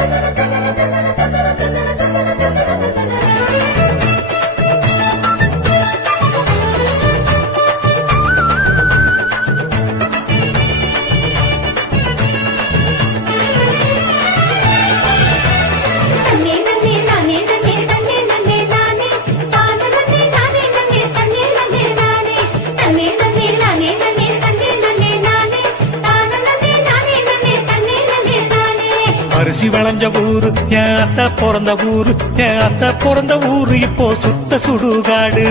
タタタタタタタ விளைஞ்ச ஊரு என் அத்தை பிறந்த ஊரு என் அத்தை பிறந்த ஊரு இப்போ சுத்த சுடுகாடு.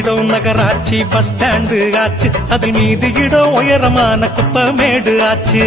இடம் நகராட்சி பஸ் ஸ்டாண்டு ஆச்சு. அது மீது இடம் உயரமான குப்பமேடு ஆச்சு.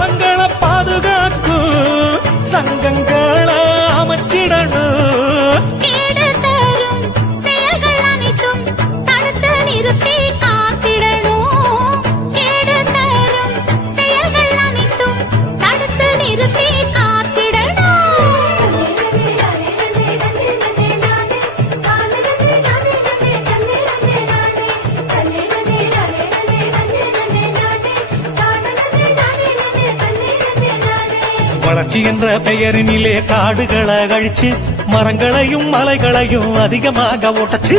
வளர்ச்சி என்ற பெயரினிலே காடுகளை அழிச்சு மரங்களையும் மலைகளையும் அதிகமாக ஓட்டச்சு.